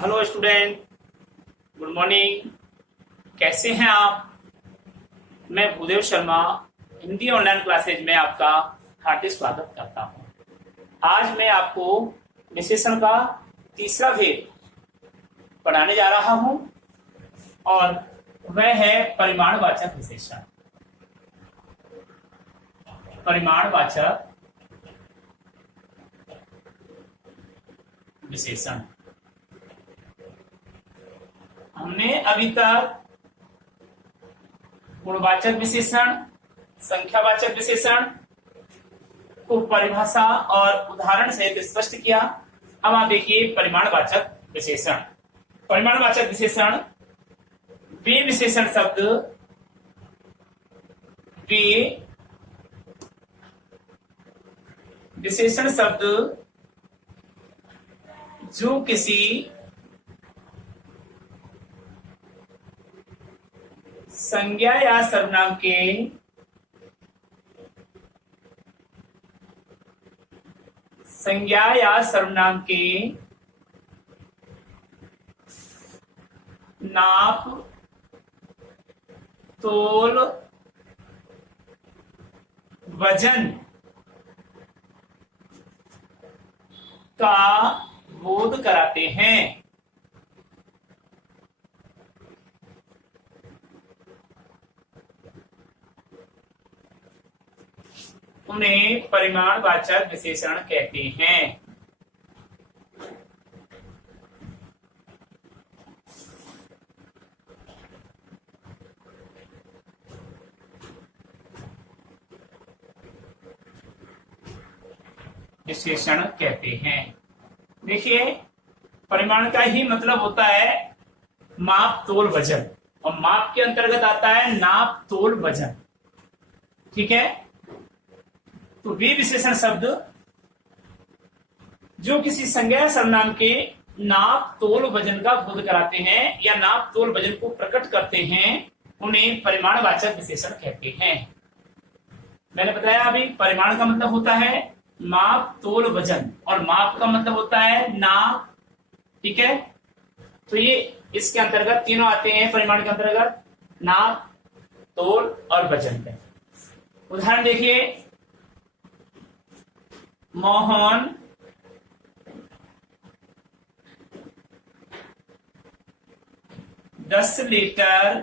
Hello student, good morning. कैसे हैं आप? मैं भूदेव शर्मा हिंदी ऑनलाइन क्लासेज में आपका हार्दिक स्वागत करता हूं। आज मैं आपको विशेषण का तीसरा भेद पढ़ाने जा रहा हूं और वह है परिमाणवाचक विशेषण। परिमाणवाचक विशेषण हमने अभी तक गुणवाचक विशेषण, संख्यावाचक विशेषण को परिभाषा और उदाहरण सहित स्पष्ट किया। अब आप देखिए परिमाणवाचक विशेषण। परिमाणवाचक विशेषण वे विशेषण शब्द वे विशेषण शब्द जो किसी संज्ञा या सर्वनाम के नाप, तोल, वजन का बोध कराते हैं। उन्हें परिमाणवाचक विशेषण कहते हैं। विशेषण कहते हैं। देखिए, परिमाण का ही मतलब होता है माप, तोल, वजन, और माप के अंतर्गत आता है नाप, तोल, वजन। ठीक है, तो वे विशेषण शब्द जो किसी संज्ञा या सर्वनाम के नाप, तोल, वजन का बोध कराते हैं या नाप, तोल, वजन को प्रकट करते हैं, उन्हें परिमाणवाचक विशेषण कहते हैं। मैंने बताया अभी, परिमाण का मतलब होता है माप, तोल, वजन, और माप का मतलब होता है नाप। ठीक है, तो ये इसके अंतर्गत तीनों आते हैं। परिमाण के अंतर्गत नाप, तोल और वजन का। उदाहरण देखिए, मोहन दस लीटर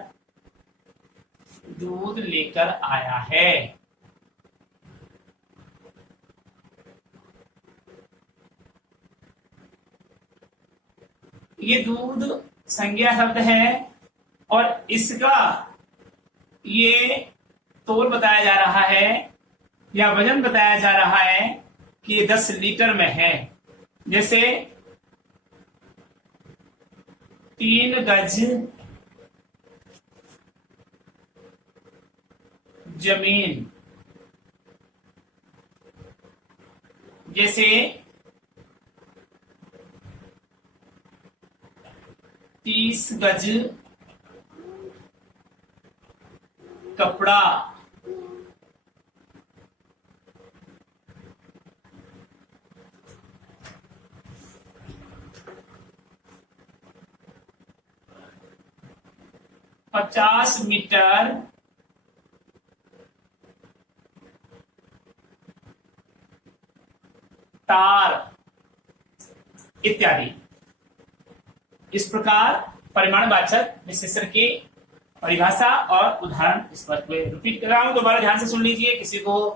दूध लेकर आया है। ये दूध संज्ञा शब्द है और इसका ये तोल बताया जा रहा है या वजन बताया जा रहा है कि ये 10 लीटर में है। जैसे 3 गज जमीन, जैसे 30 गज कपड़ा, 50 मीटर तार इत्यादि। इस प्रकार परिमाणवाचक विशेषण की परिभाषा और उदाहरण स्पष्ट में रिपीट कर रहा हूं, दोबारा ध्यान से सुन लीजिए। किसी को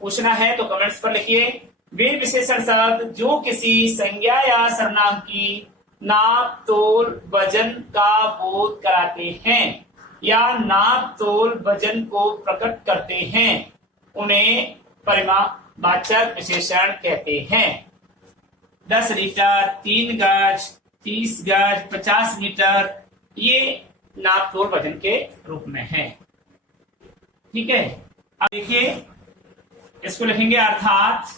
पूछना है तो कमेंट्स पर लिखिए। वे विशेषण शब्द जो किसी संज्ञा या सर्वनाम की नाप, तोल, वजन का बोध कराते हैं या नाप, तोल, वजन को प्रकट करते हैं, उन्हें परिमाणवाचक विशेषण कहते हैं। 10 लीटर, 3 गज, 30 गज, 50 मीटर, ये नाप, तोल, वजन के रूप में है। ठीक है, अब देखिए, इसको लिखेंगे अर्थात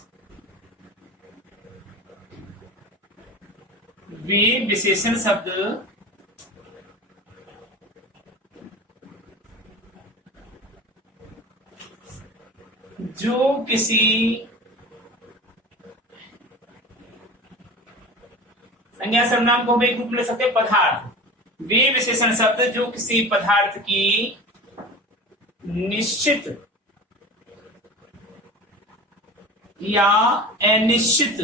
वे विशेषण शब्द जो किसी संज्ञा सर्वनाम को हम एक रूप में ले सकते हैं पदार्थ, वे विशेषण शब्द जो किसी पदार्थ की निश्चित या अनिश्चित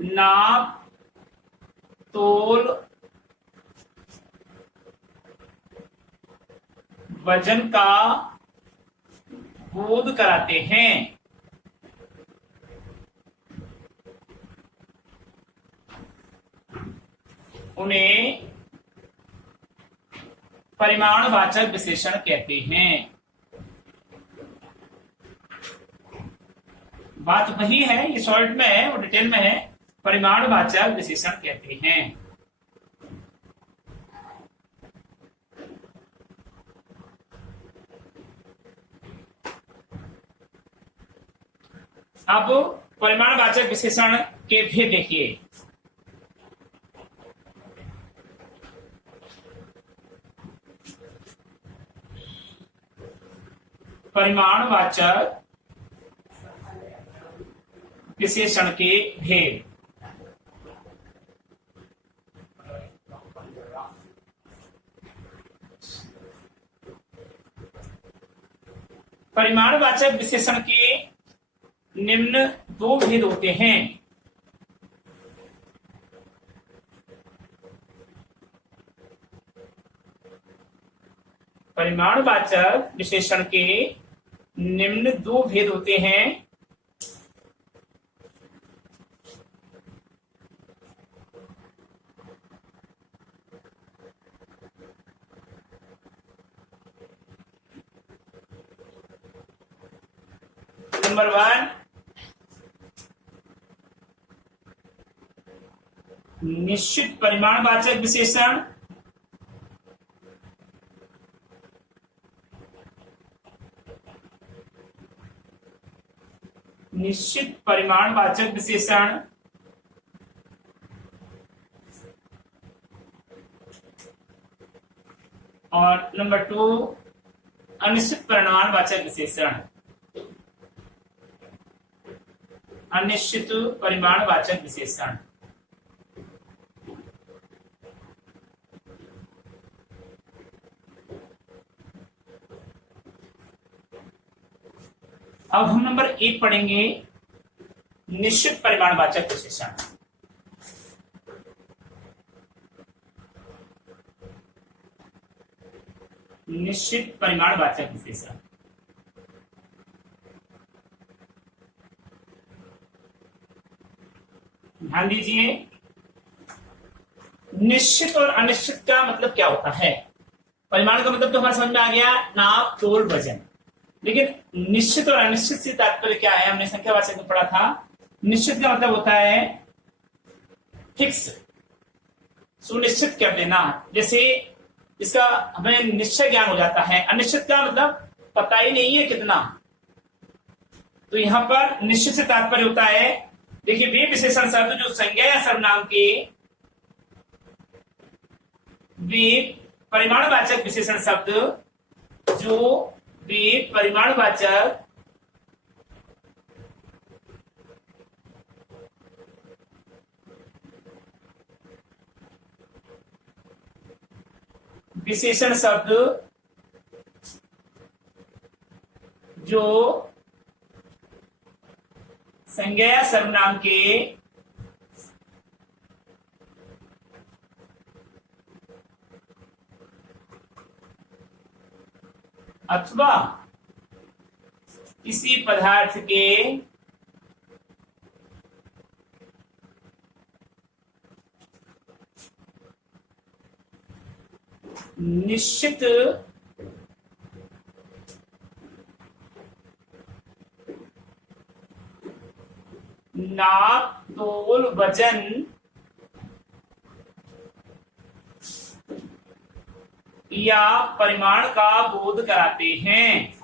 नाप तोल वजन का बोध कराते हैं, उन्हें परिमाणवाचक विशेषण कहते हैं। बात वही है, ये शॉर्ट में है, वो डिटेल में है। परिमाणवाचक विशेषण कहते हैं। अब परिमाणवाचक विशेषण के भेद देखिए। परिमाणवाचक विशेषण के भेद। परिमाणवाचक विशेषण के निम्न दो भेद होते हैं। परिमाणवाचक विशेषण के निम्न दो भेद होते हैं। नंबर 1, निश्चित परिमाणवाचक विशेषण। निश्चित परिमाणवाचक विशेषण और नंबर 2, अनिश्चित परिमाणवाचक विशेषण। अनिश्चित परिमाणवाचक विशेषण। अब हम नंबर 1 पढ़ेंगे, निश्चित परिमाणवाचक विशेषण। निश्चित परिमाणवाचक विशेषण। ध्यान दीजिए, निश्चित और अनिश्चित का मतलब क्या होता है। परिमाण का मतलब तो हमारे समझ में आ गया, नाप तोल वजन। लेकिन निश्चित और अनिश्चित से तात्पर्य क्या है, हमने संख्यावाचक में पढ़ा था। निश्चित का मतलब होता है फिक्स, सुनिश्चित कर देना, जैसे इसका हमें निश्चय ज्ञान हो जाता है। अनिश्चित का मतलब पता ही नहीं है कितना। तो यहां पर निश्चित से तात्पर्य होता है, देखिए, वे विशेषण शब्द जो संज्ञा या सर्वनाम के वे परिमाणवाचक विशेषण शब्द जो वे परिमाणवाचक विशेषण शब्द जो संज्ञा या सर्वनाम के अथवा किसी पदार्थ के निश्चित नाप तोल वजन या परिमाण का बोध कराते हैं।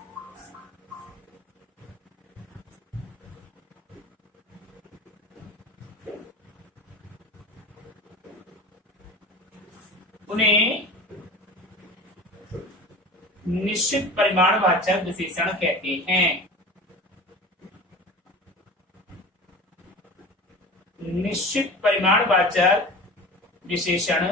उन्हें निश्चित परिमाणवाचक विशेषण कहते हैं। निश्चित परिमाणवाचक विशेषण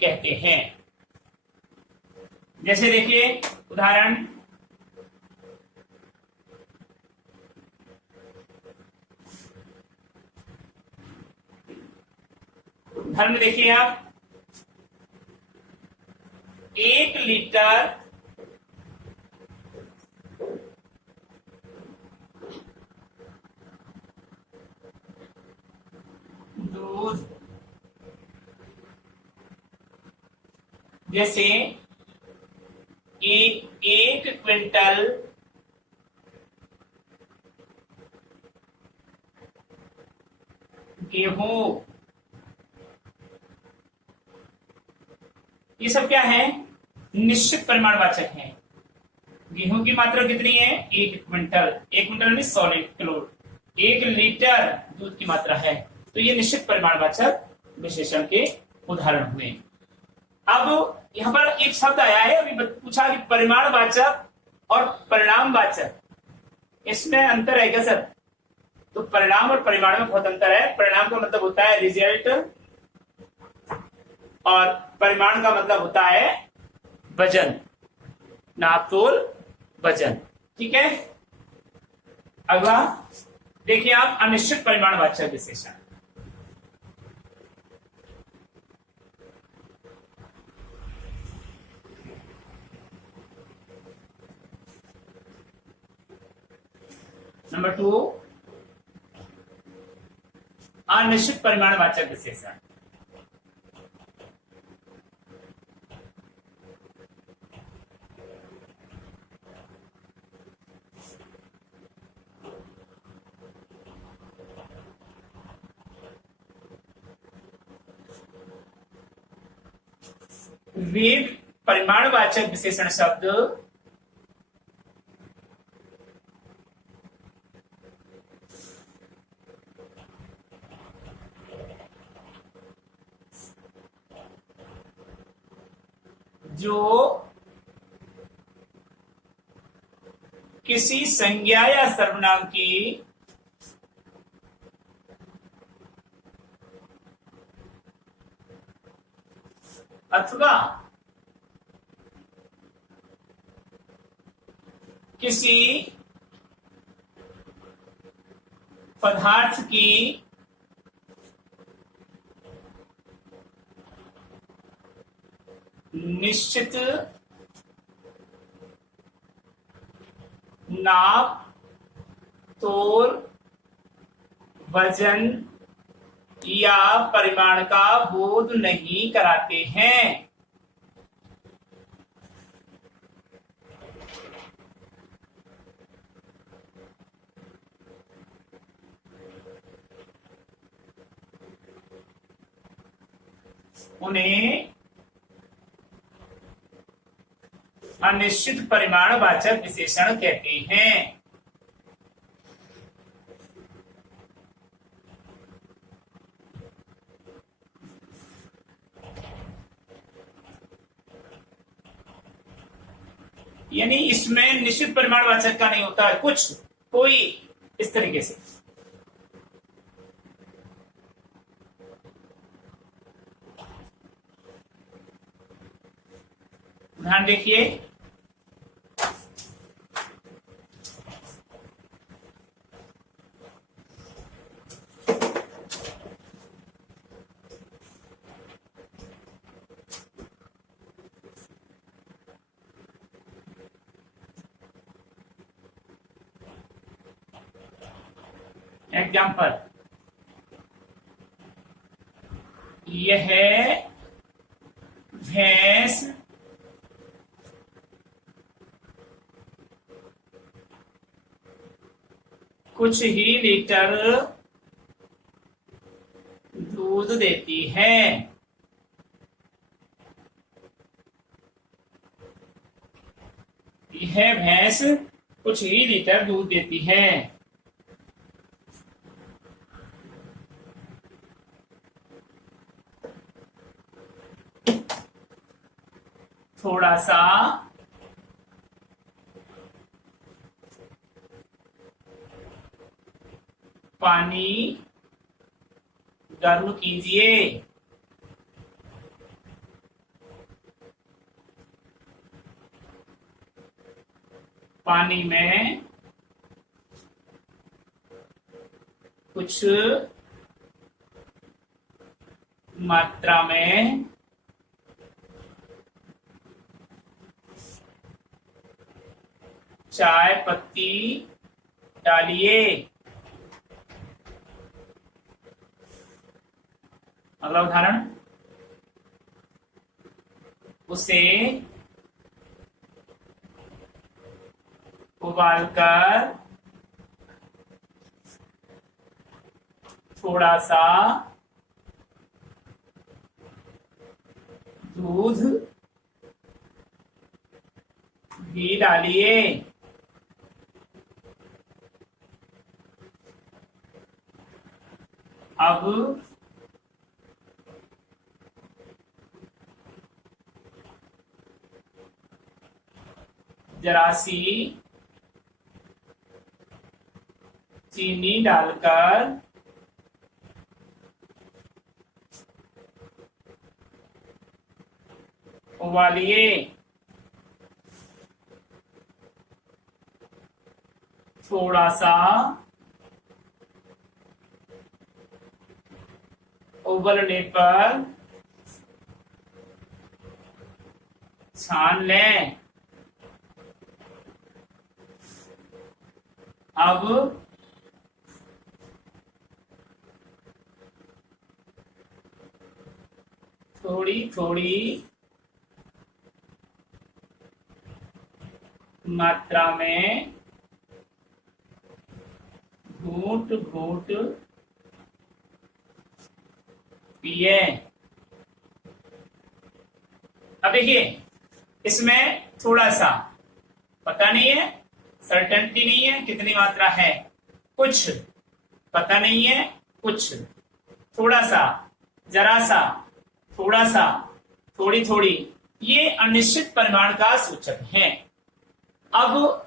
कहते हैं। जैसे देखिए उदाहरण, उदाहरण में देखिए आप, 1 लीटर दूध, जैसे 1 क्विंटल गेहूं, ये सब क्या है? निश्चित परिमाणवाचक है। गेहूं की मात्रा कितनी है? 1 क्विंटल। 1 क्विंटल में 100 किलो। 1 लीटर दूध की मात्रा है। तो ये निश्चित परिमाणवाचक विशेषण के उदाहरण हुए। अब यहाँ पर एक शब्द आया है, अभी पूछा कि परिमाणवाचक और परिणामवाचक, इसमें अंतर है क्या सर? तो परिणाम और परिमाण में बहुत अंतर है। परिणाम का मतलब होता है रिजल्ट और परिमाण का मतलब होता है वजन, नापतोल वजन। ठीक है, अगला देखिए आप, अनिश्चित परिमाणवाचक विशेषण। नंबर 2, अनिश्चित परिमाणवाचक विशेषण। वे परिमाणवाचक विशेषण शब्द जो किसी संज्ञा या सर्वनाम की अथवा किसी पदार्थ की निश्चित नाप, तोल, वजन या परिमाण का बोध नहीं कराते हैं। उन्हें अनिश्चित परिमाणवाचक विशेषण कहते हैं। यानी इसमें निश्चित परिमाणवाचक का नहीं होता है कुछ, कोई इस तरीके से। ध्यान देखिए, एग्जाम्पल, यह भैंस कुछ ही लीटर दूध देती है। यह भैंस कुछ ही लीटर दूध देती है। थोड़ा सा, पानी गर्म कीजिए। पानी में कुछ मात्रा में चाय पत्ती डालिए। अगला उदाहरण, उसे उबालकर थोड़ा सा दूध भी डालिए। अब जरा सी चीनी डालकर उबालिए। थोड़ा सा उबलने पर छान लें। अब थोड़ी थोड़ी मात्रा में घूंट घूंट पिए। अब देखिए, इसमें थोड़ा सा पता नहीं है, सर्टेनिटी नहीं है कितनी मात्रा है, कुछ पता नहीं है, कुछ, थोड़ा सा, जरा सा, थोड़ा सा, थोड़ी थोड़ी, ये अनिश्चित परिमाण का सूचक है। अब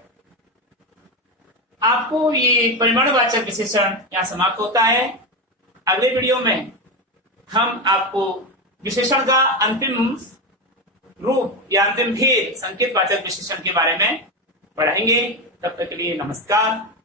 आपको ये परिमाणवाचक विशेषण यहां समाप्त होता है। अगले वीडियो में हम आपको विशेषण का अंतिम रूप या अंतिम भेद संकेतवाचक विशेषण के बारे में पढ़ाएंगे। तब तक के लिए नमस्कार।